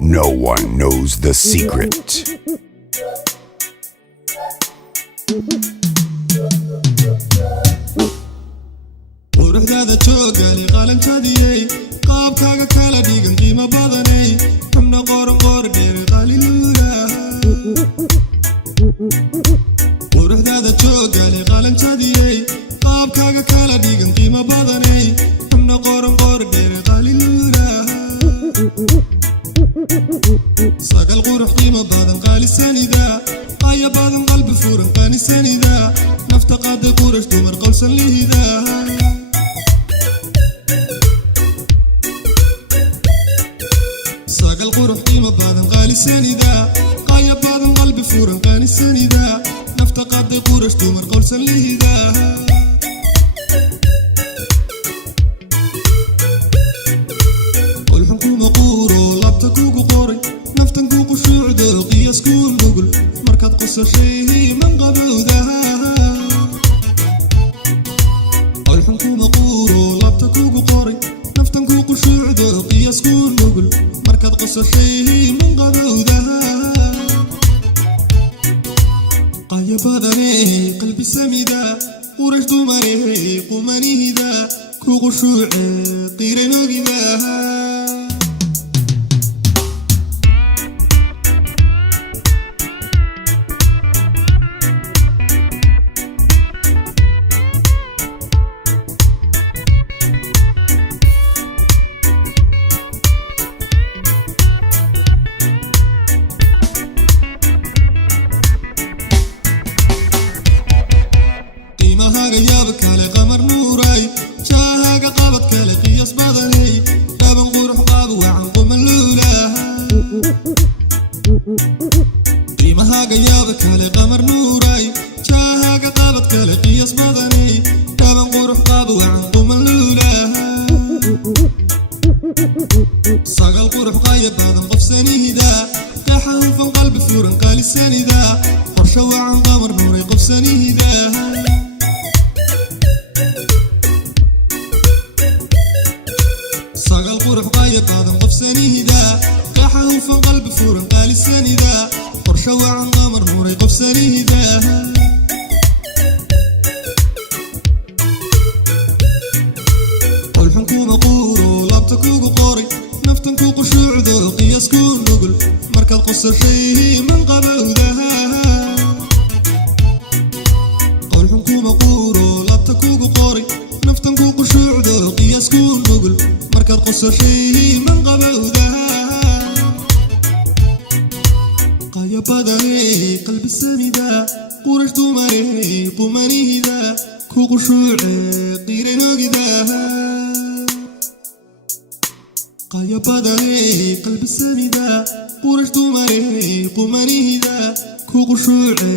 No one knows the secret. quruxdaada joogaali qalanjadiyey qaabkaaga kala dhigan qiimo badanay xubna qoran qoor dheer qaliluula quruxdaada joogaali qalanjadiyey qaabkaaga kala dhigan qiimo badanay xubna qoran qoor dheer qaliluula sagal qurux qiimo badan qaalisanida aya badan qalbi furan qaanisanida nafta qaaday qurash dumar qolsan lihida sagal qurux qiimo badan qaalisanida aya badan qalbi furan qaanisanida nafta qaaday qurash dumar qolsan lihida qolxan kuma quuro labta kugu qoray naftan ku qushuucdo qiyas ku nugul markaad qosashay man qabowdaha qolxan kuma quuro labta kugu qoray naftan ku qushuucdo qiyas ku nugul markaad qosashay man qabowdaha qaya badane qalbi samida qurash dumare qumanihida ku qushuuce qiranoogidaha qiimahaga yaab kale qamar nuuray shaahaga qabad kale qiyas badanay qaban qurux qaab wacan quman luulaha qiimahaga yaab kale qamar nuuray shaahaga qabad kale qiyas badanay qaban qurux qaab wacan quman luulaha sagal qurux qaya badan qof sanida qaxa hufan qalbi furan qaalisanida qorshe wacan qamar nuuray qof sanida sagal qurux qaya badan qof sanida qaxa hufan qalbi furan qaalisanida qorshe wacan qamar nuuray qof sanida qolxan kuma quuro labta kugu qoray naftan ku qushuucdo qiyas ku nugul markaad qosashay man qabowdaha qolxan kuma quuro labta kugu qoray naftan ku qushuucdo qiyas ku nugul markaad qosashay man qabowdaha qaya badane qalbi samida qurash dumare qumanihida ku qushuuce qiranoogidaha qaya badane qalbi samida qurash dumare qumanihida ku qushuuce